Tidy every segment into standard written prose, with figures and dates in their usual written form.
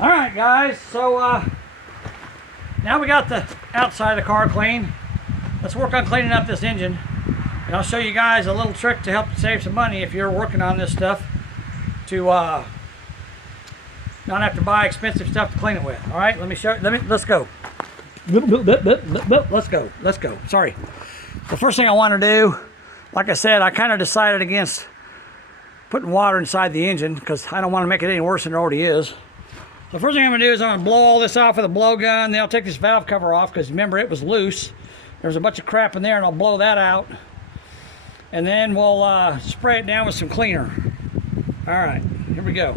All right, guys, so now we got the outside of the car clean. Let's work on cleaning up this engine. And I'll show you guys a little trick to help save some money if you're working on this stuff, to not have to buy expensive stuff to clean it with. All right, let's go. Let's go. Sorry. The first thing I want to do, like I said, I kind of decided against putting water inside the engine because I don't want to make it any worse than it already is. The first thing I'm going to do is I'm going to blow all this off with a blowgun. Then I'll take this valve cover off because remember it was loose. There was a bunch of crap in there, and I'll blow that out. And then we'll spray it down with some cleaner. All right, here we go.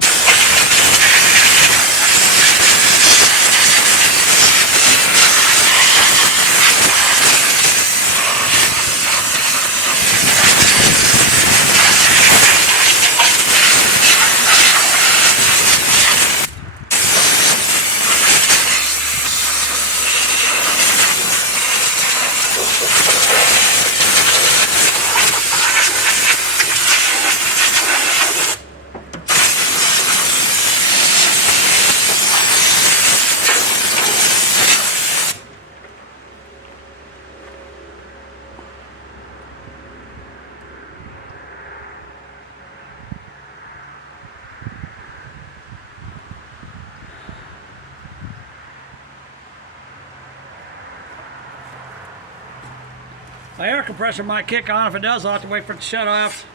My air compressor might kick on. If it does, I'll have to wait for it to shut off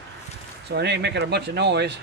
so it ain't making a bunch of noise.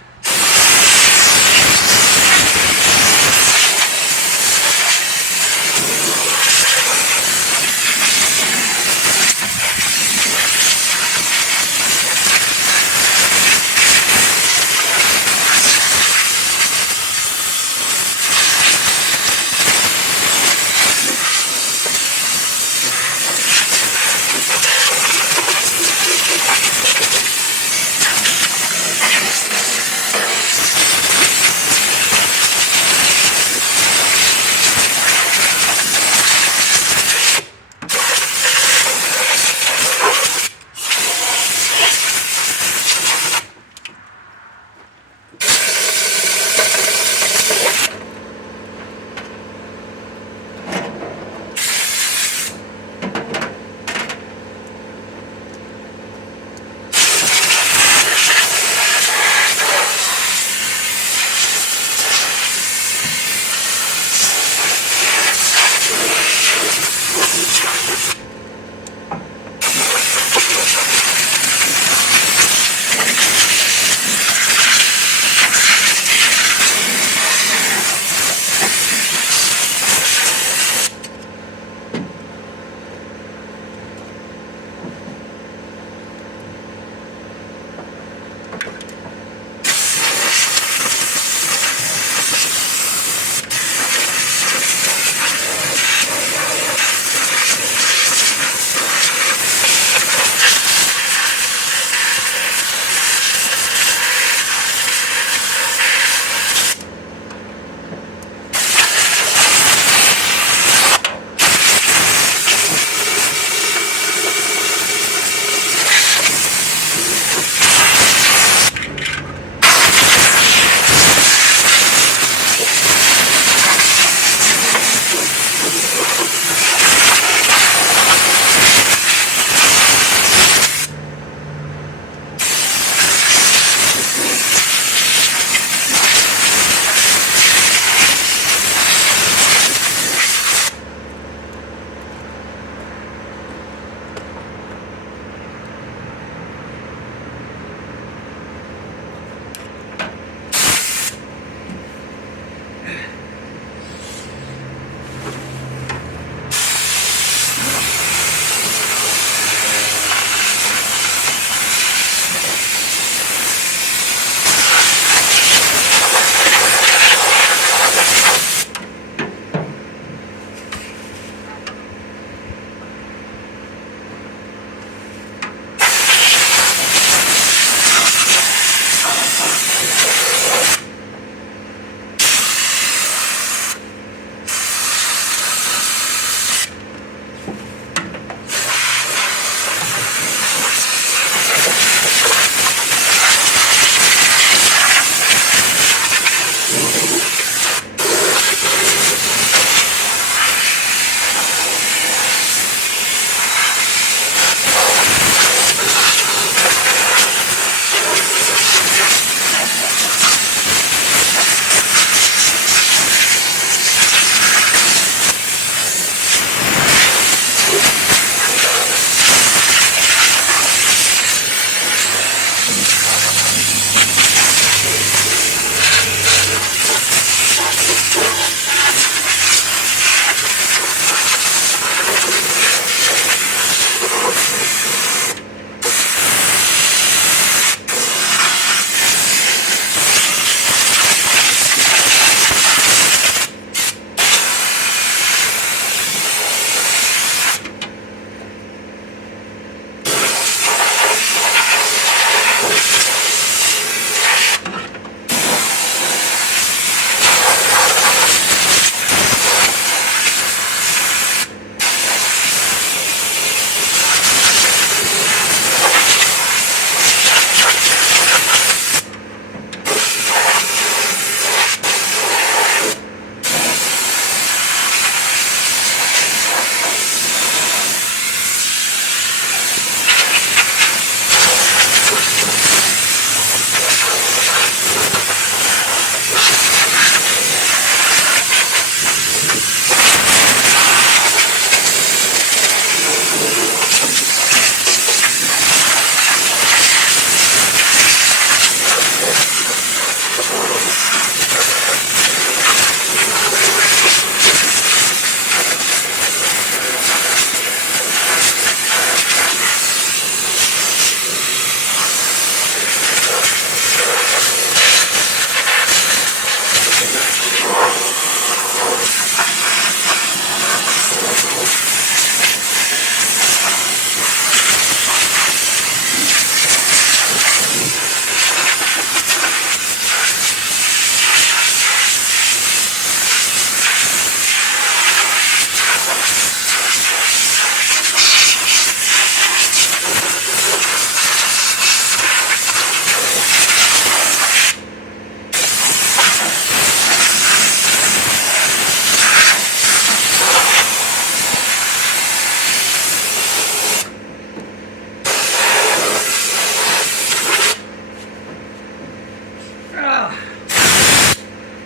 Ah,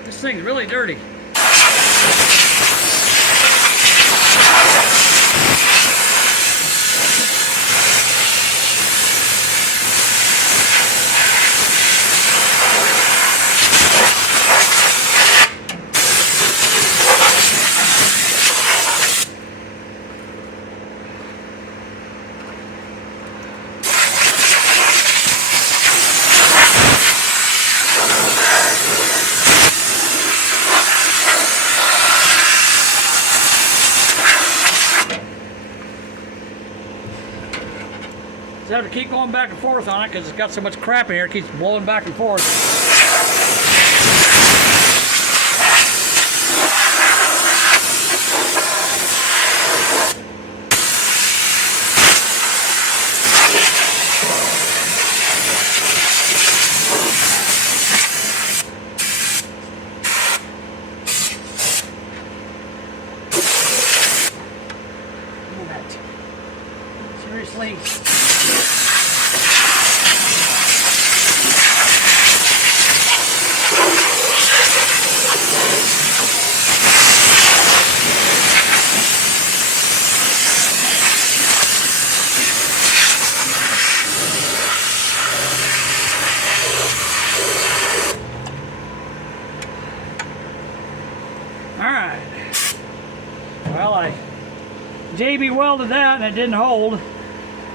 this thing's really dirty. So I have to keep going back and forth on it because it's got so much crap in here, it keeps blowing back and forth. Seriously. Alright, well I JB welded that and it didn't hold.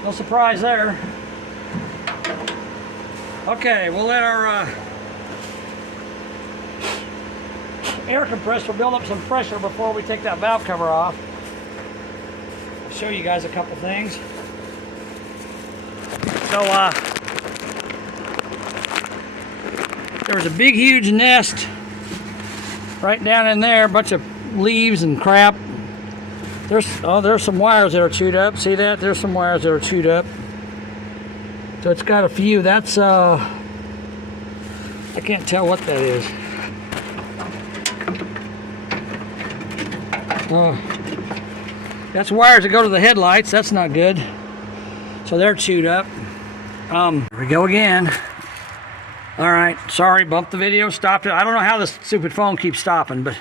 No surprise there. Okay, we'll let our air compressor build up some pressure before we take that valve cover off. I'll show you guys a couple things. So there was a big huge nest right down in there, a bunch of leaves and crap. There's some wires that are chewed up. See that? There's some wires that are chewed up. So it's got a few. That's I can't tell what that is. That's wires that go to the headlights. That's not good. So they're chewed up. Here we go again. All right, sorry, bumped the video, stopped it. I don't know how this stupid phone keeps stopping, but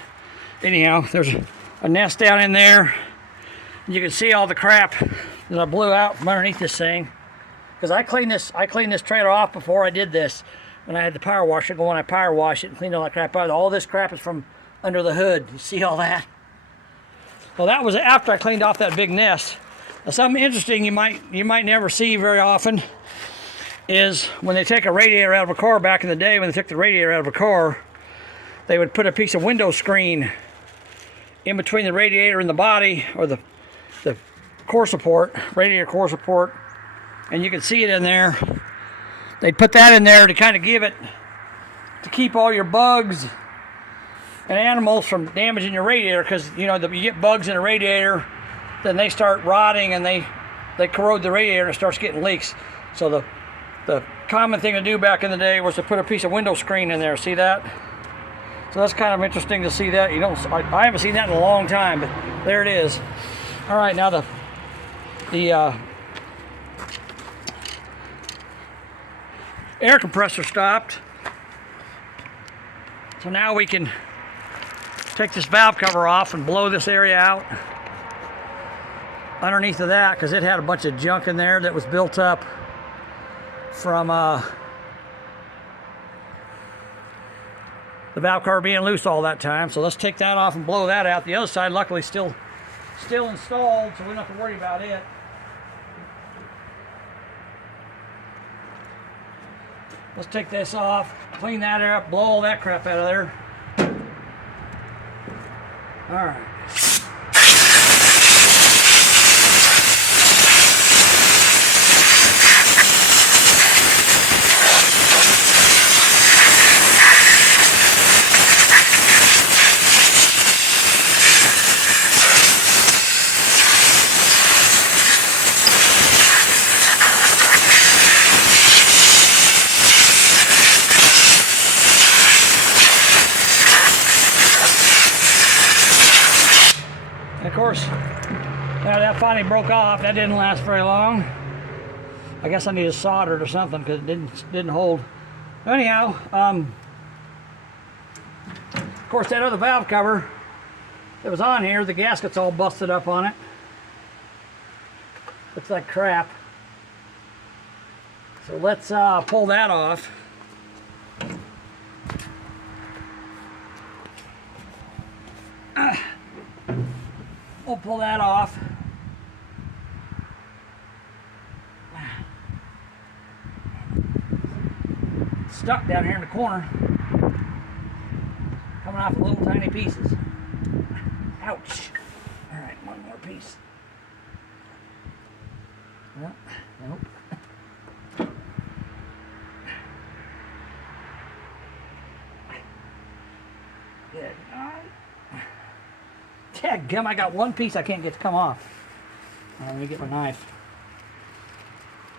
anyhow, there's a nest down in there. You can see all the crap that I blew out from underneath this thing. Because I cleaned this trailer off before I did this. When I had the power washer going, I power wash it and cleaned all that crap out. All this crap is from under the hood. You see all that? Well, that was after I cleaned off that big nest. Now, something interesting you might never see very often is when they take a radiator out of a car. Back in the day when they took the radiator out of a car, they would put a piece of window screen in between the radiator and the body, or the core support, radiator core support, and you can see it in there. They'd put that in there to kind of give it, to keep all your bugs and animals from damaging your radiator, because you know you get bugs in a radiator, then they start rotting and they corrode the radiator and it starts getting leaks. So the common thing to do back in the day was to put a piece of window screen in there. See that? So that's kind of interesting to see that. You don't, I haven't seen that in a long time, but there it is. All right, now the air compressor stopped. So now we can take this valve cover off and blow this area out underneath of that, because it had a bunch of junk in there that was built up from the valve cover being loose all that time. So let's take that off and blow that out. The other side luckily still installed, so we don't have to worry about it. Let's take this off, clean that up, blow all that crap out of there. All right. Of course, that finally broke off. That didn't last very long. I guess I need to solder it or something because it didn't hold. Anyhow, course, that other valve cover that was on here, the gasket's all busted up on it. Looks like crap. So let's pull that off. We'll pull that off. Stuck down here in the corner. Coming off in little tiny pieces. Ouch. Alright, one more piece. Nope. Good. Dadgum, I got one piece I can't get to come off. Alright, let me get my knife.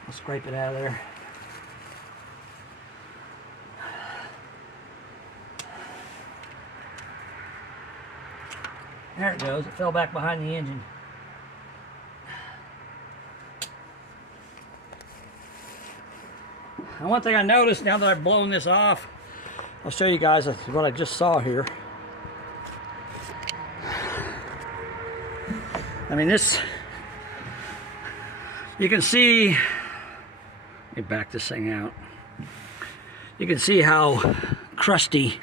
I'll scrape it out of there. There it goes. It fell back behind the engine. And one thing I noticed now that I've blown this off, I'll show you guys what I just saw here. I mean, this, you can see, let me back this thing out. You can see how crusty,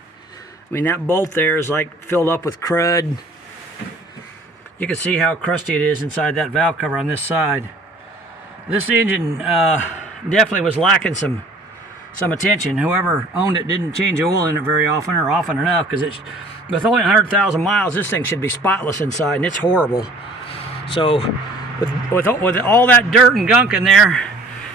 I mean, that bolt there is like filled up with crud. You can see how crusty it is inside that valve cover on this side. This engine definitely was lacking some attention. Whoever owned it didn't change oil in it very often, or often enough, because it's, with only 100,000 miles, this thing should be spotless inside, and it's horrible. So with all that dirt and gunk in there,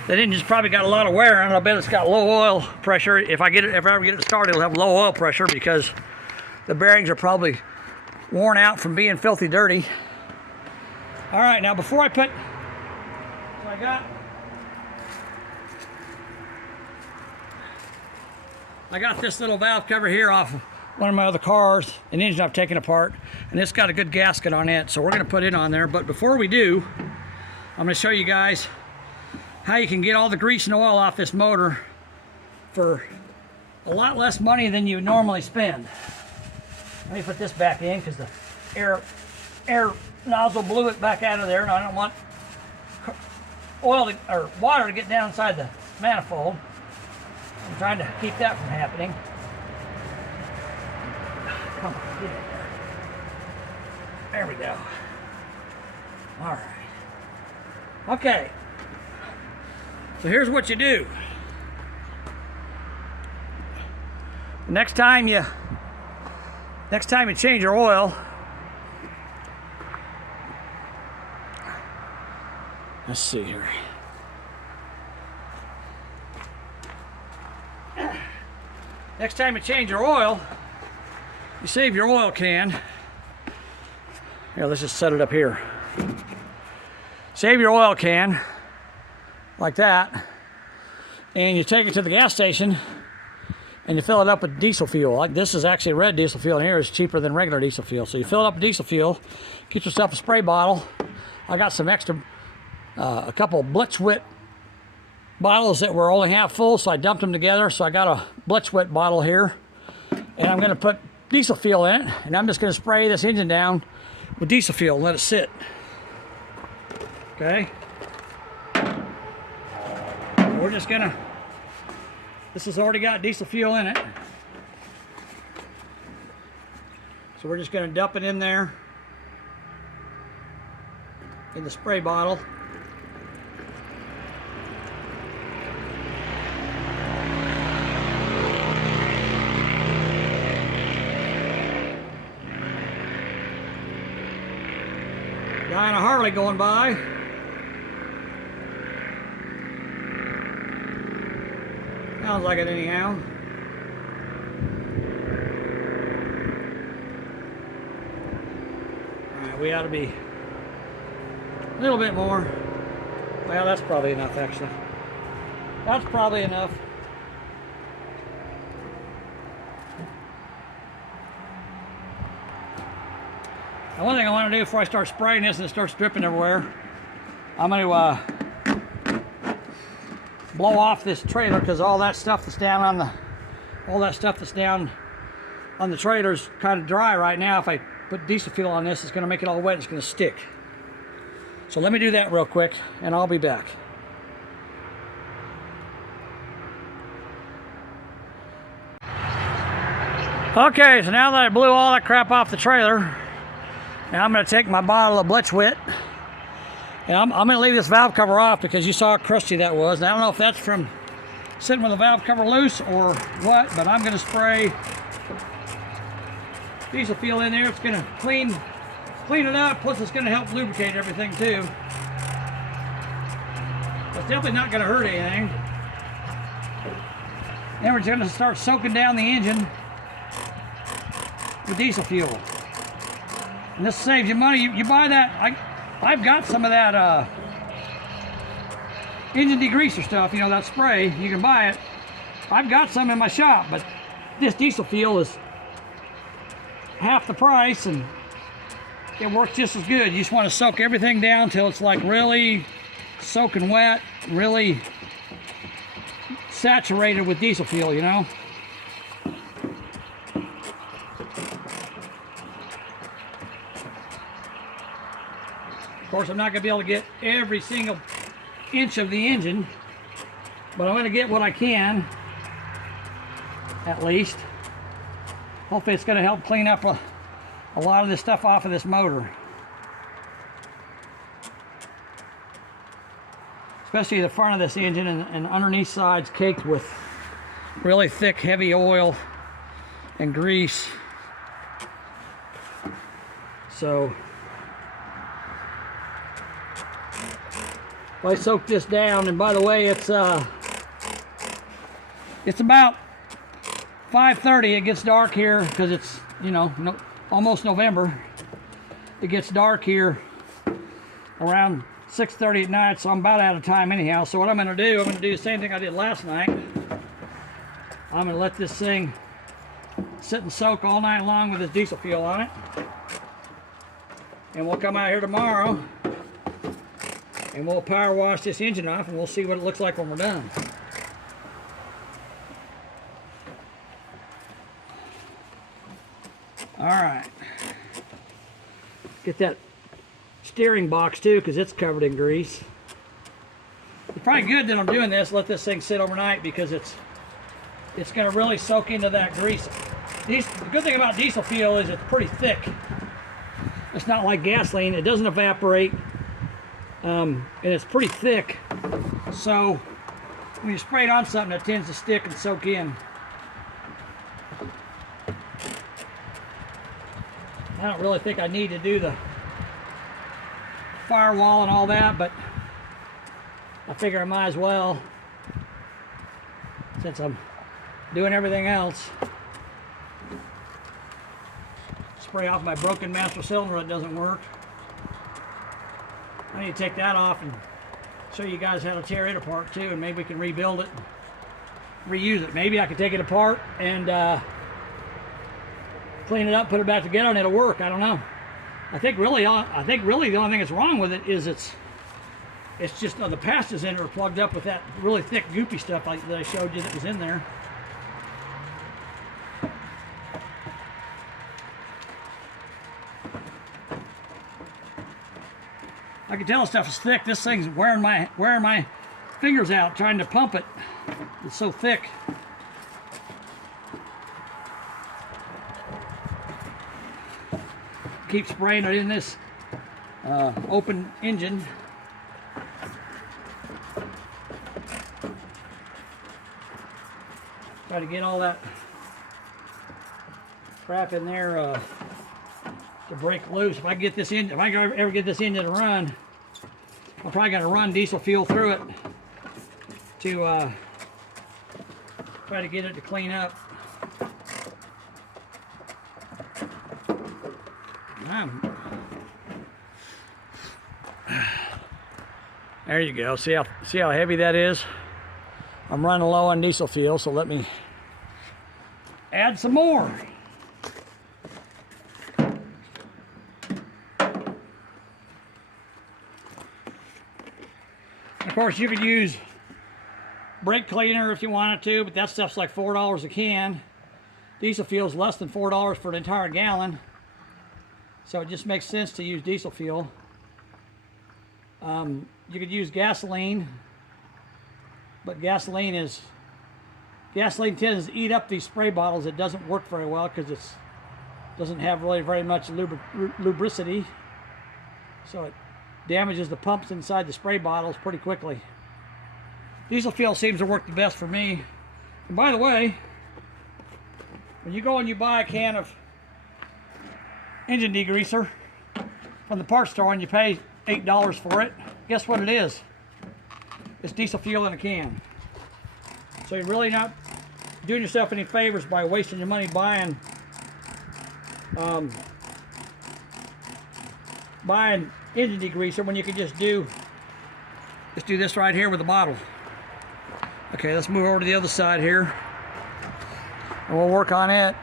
that engine's probably got a lot of wear on it. I bet it's got low oil pressure. If I ever get it started, it'll have low oil pressure because the bearings are probably worn out from being filthy dirty. All right, now before I put, so I got this little valve cover here off of one of my other cars, an engine I've taken apart, and it's got a good gasket on it, so we're gonna put it on there. But before we do, I'm gonna show you guys how you can get all the grease and oil off this motor for a lot less money than you normally spend. Let me put this back in because the air nozzle blew it back out of there, and I don't want oil or water to get down inside the manifold. I'm trying to keep that from happening. Come on, get in there. There we go. All right. Okay. So here's what you do. Next time you change your oil, let's see here. Next time you change your oil, you save your oil can. Here, let's just set it up here. Save your oil can like that, and you take it to the gas station and you fill it up with diesel fuel. Like this is actually red diesel fuel, and here is cheaper than regular diesel fuel. So you fill it up with diesel fuel, get yourself a spray bottle. I got some extra, a couple Blitzwit bottles that were only half full, so I dumped them together. So I got a Blitzwit bottle here, and I'm gonna put diesel fuel in it, and I'm just gonna spray this engine down with diesel fuel and let it sit. Okay? We're just gonna, this has already got diesel fuel in it. So we're just gonna dump it in there in the spray bottle. Guy on a Harley going by. Sounds like it anyhow. Alright, we ought to be a little bit more. Well, that's probably enough actually. That's probably enough. Now, one thing I want to do before I start spraying this and it starts dripping everywhere, I'm going to blow off this trailer, because all that stuff that's down on the, all that stuff that's down on the trailer is kind of dry right now. If I put diesel fuel on this, it's going to make it all wet and it's going to stick. So let me do that real quick and I'll be back. Okay, so now that I blew all that crap off the trailer, now I'm going to take my bottle of Bleach Wit and I'm going to leave this valve cover off because you saw how crusty that was. And I don't know if that's from sitting with the valve cover loose or what, but I'm going to spray diesel fuel in there. It's going to clean it up, plus it's going to help lubricate everything too. It's definitely not going to hurt anything. Then we're going to start soaking down the engine with diesel fuel. And this saves you money. You buy that, I've got some of that engine degreaser stuff, you know, that spray. You can buy it. I've got some in my shop, but this diesel fuel is half the price and it works just as good. You just want to soak everything down till it's like really soaking wet, really saturated with diesel fuel, you know. Of course, I'm not going to be able to get every single inch of the engine, but I'm going to get what I can, at least. Hopefully it's going to help clean up a lot of this stuff off of this motor. Especially the front of this engine and underneath side's caked with really thick, heavy oil and grease. So if I soak this down, and by the way, it's about 5:30. It gets dark here because it's, you know, almost November. It gets dark here around 6:30 at night, so I'm about out of time anyhow. So what I'm going to do the same thing I did last night. I'm going to let this thing sit and soak all night long with this diesel fuel on it. And we'll come out here tomorrow and we'll power wash this engine off and we'll see what it looks like when we're done. Alright. Get that steering box too, because it's covered in grease. It's probably good that I'm doing this, let this thing sit overnight, because it's going to really soak into that grease. The good thing about diesel fuel is it's pretty thick. It's not like gasoline, it doesn't evaporate, and it's pretty thick. So when you spray it on something, it tends to stick and soak in. I don't really think I need to do the firewall and all that, but I figure I might as well, since I'm doing everything else. Spray off my broken master cylinder that doesn't work. I need to take that off and show you guys how to tear it apart too, and maybe we can rebuild it, reuse it. Maybe I could take it apart and clean it up, put it back together, and it'll work. I don't know. I think really the only thing that's wrong with it is it's just the pastas in it are plugged up with that really thick goopy stuff that I showed you that was in there. I can tell the stuff is thick. This thing's wearing my fingers out trying to pump it. It's so thick. Keep spraying it in this open engine. Try to get all that crap in there to break loose. If I get this engine, if I ever get this engine to run, I'm probably going to run diesel fuel through it to try to get it to clean up. There you go. See how heavy that is? I'm running low on diesel fuel, so let me add some more. Of course, you could use brake cleaner if you wanted to, but that stuff's like $4 a can. Diesel fuel is less than $4 for an entire gallon, so it just makes sense to use diesel fuel. You could use gasoline, but gasoline tends to eat up these spray bottles. It doesn't work very well because it doesn't have really very much lubricity, so it damages the pumps inside the spray bottles pretty quickly. Diesel fuel seems to work the best for me. And by the way, when you go and you buy a can of engine degreaser from the parts store and you pay $8 for it, guess what it is? It's diesel fuel in a can. So you're really not doing yourself any favors by wasting your money buying engine degreaser when you could just do this right here with the bottle. Okay, let's move over to the other side here and we'll work on it.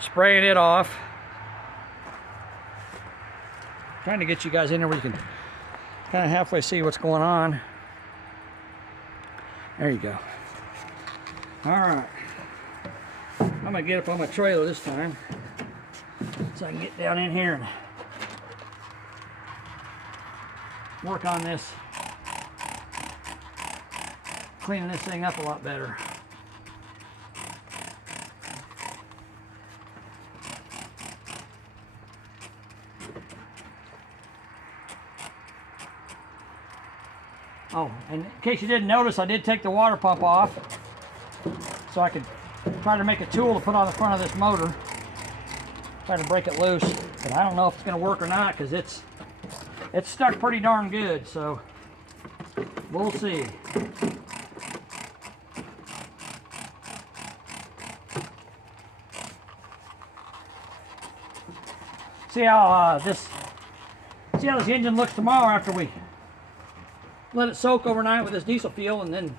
Spraying it off. Trying to get you guys in there where you can kind of halfway see what's going on. There you go. All right. I'm gonna get up on my trailer this time so I can get down in here and work on this, cleaning this thing up a lot better. Oh, and in case you didn't notice, I did take the water pump off so I could try to make a tool to put on the front of this motor. Try to break it loose, but I don't know if it's going to work or not because it's stuck pretty darn good, so we'll see. See how this engine looks tomorrow after we let it soak overnight with this diesel fuel, and then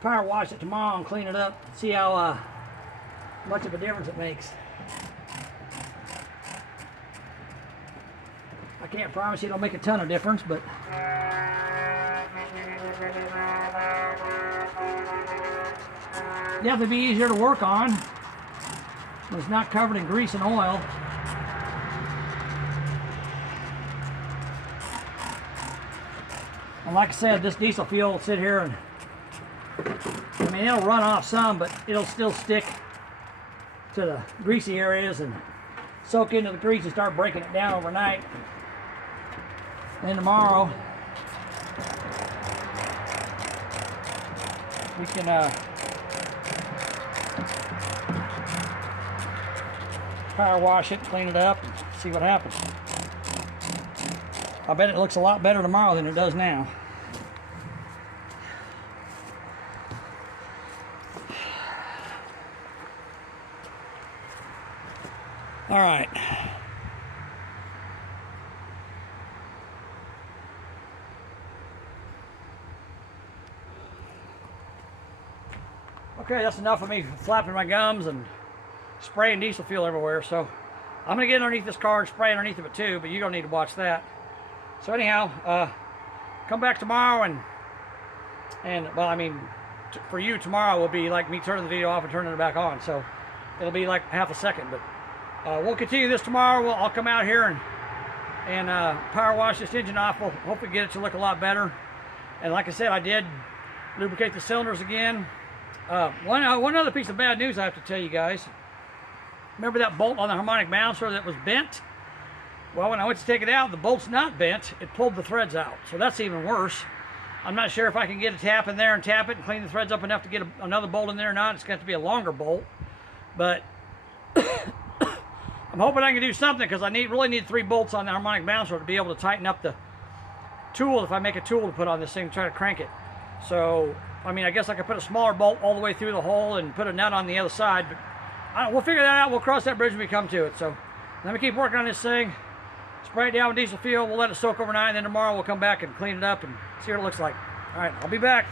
power wash it tomorrow and clean it up. See how much of a difference it makes. I can't promise you it'll make a ton of difference, but definitely be easier to work on when it's not covered in grease and oil. And like I said, this diesel fuel will sit here and, I mean, it'll run off some, but it'll still stick to the greasy areas and soak into the grease and start breaking it down overnight. Then tomorrow, we can power wash it, clean it up, and see what happens. I bet it looks a lot better tomorrow than it does now. All right. Okay, that's enough of me flapping my gums and spraying diesel fuel everywhere. So I'm gonna get underneath this car and spray underneath of it too, but you don't need to watch that. So anyhow, come back tomorrow and well, I mean, for you tomorrow will be like me turning the video off and turning it back on. So it'll be like half a second, but we'll continue this tomorrow. I'll come out here and power wash this engine off. We'll hopefully get it to look a lot better. And like I said, I did lubricate the cylinders again. One other piece of bad news I have to tell you guys. Remember that bolt on the harmonic balancer that was bent? Well, when I went to take it out, the bolt's not bent. It pulled the threads out. So that's even worse. I'm not sure if I can get a tap in there and tap it and clean the threads up enough to get another bolt in there or not. It's going to be a longer bolt. But I'm hoping I can do something because I really need 3 bolts on the harmonic balancer to be able to tighten up the tool if I make a tool to put on this thing to try to crank it. So, I mean, I guess I could put a smaller bolt all the way through the hole and put a nut on the other side. But we'll figure that out. We'll cross that bridge when we come to it. So let me keep working on this thing. Spray it down with diesel fuel. We'll let it soak overnight, and then tomorrow we'll come back and clean it up and see what it looks like. All right, I'll be back.